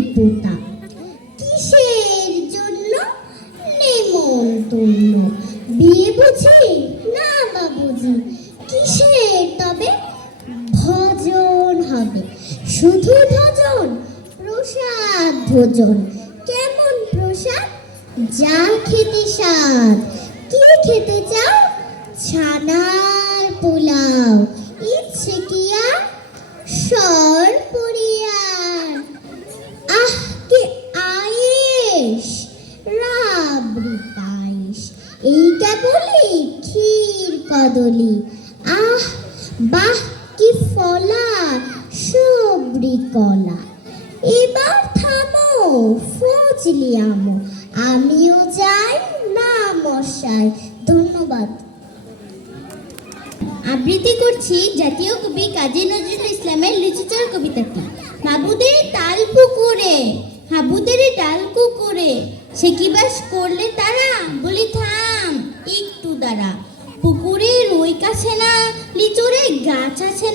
পোতা কিসের জন্য নেমন্তন্ন? বিয়ে বুঝি? না বা বুঝি? কিসের? তবে ভজন হবে। শুধু ভজন, প্রসাদ ভোজন। কেমন প্রসাদ? যা খেতে স্বাদ। কি খেতে চাও? ছানা এইটা বলি ক্ষীর কদলি। আহ, বাহ, কি ফলা, সবরি কলা। এবার থামো, ফজলি আমো। আমিও যাই, না মশাই। ধন্যবাদ। আবৃত্তি করছি জাতীয় কবি কাজী নজরুল ইসলামের লিচুচর কবিতাটি। হাবুদের তাল পুকুরে হাবুদের ডাল কুকুরে সে কি বাস করলে তারা?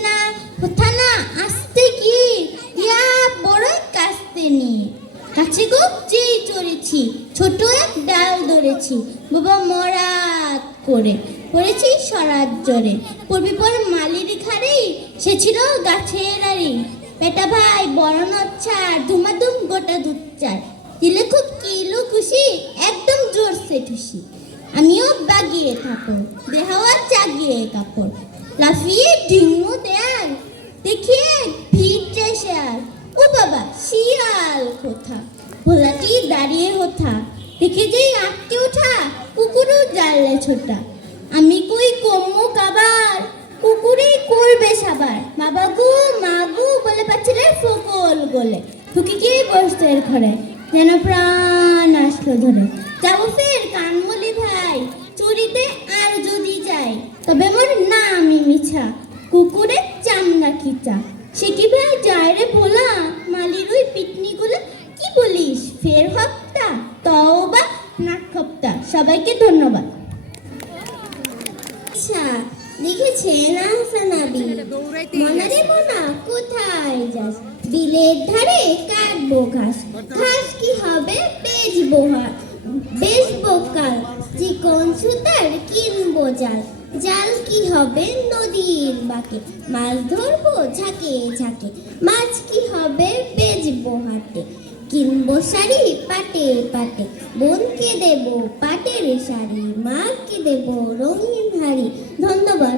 না কোথা না আসতে কি? ইয়া বড় কাস্তে নিয়ে কাছে গো যেই চড়েছি, ছোট এক ডাল ধরেছি। বাবা মরাত করে পড়েছি সরাত জোরে পড়বি পর মালির ঘাড়েই সে ছিল গাছের আড়ি। বেটা ভাই বড় নচ্ছার ধুমাধুম গোটা দুচ্চার দিলে খুব কিলো খুশি, একদম জোরসে ঠুসি। আমিও বাগিয়ে কাপড় দেহাওয়া চাগিয়ে কাপড়। লাফিয়ে ডিঙ্গো দেয়াল দেখিয়ে ভিড় শেয়াল ও বাবা শিয়াল কোথা ভোলাটি দাঁড়িয়ে হোথা দেখে যেই আটকে ওঠা কুকুরও জানলে ছোটা আমি কই কম্মু কাবার কুকুরেই করবে সাবার বাবা গো মা গো বলে পাচ্ছিলে ফকল গোলে ঢুকে গিয়ে বসতে ঘরে যেন প্রাণ আসলো ধরে যাব ফের কানমলি ভাই চুরিতে আর যদি যাই তবে মোর নামই ফের হপ্তা তওবা, নাক সবাইকে ধন্যবাদ। আচ্ছা লিখেছেন আহসান আবি মনারে মোনা, কোথায় যাস? বিলের ধারে কাটবো ঘাস। ঘাস কি হবে? বেচবো হা- বেচবো কাল। চিকন সুতার কিনবো জাল। জাল কি হবে নদীর বাকে? মাছ ধরবো ঝাঁকে ঝাঁকে। মাছ কি হবে? বেচবো হাটে। কিনবো শাড়ি পাটে পাটে। বোনকে দেবো পাটের শাড়ি মাকে দেবো রঙিন হাড়ি ধন্যবাদ।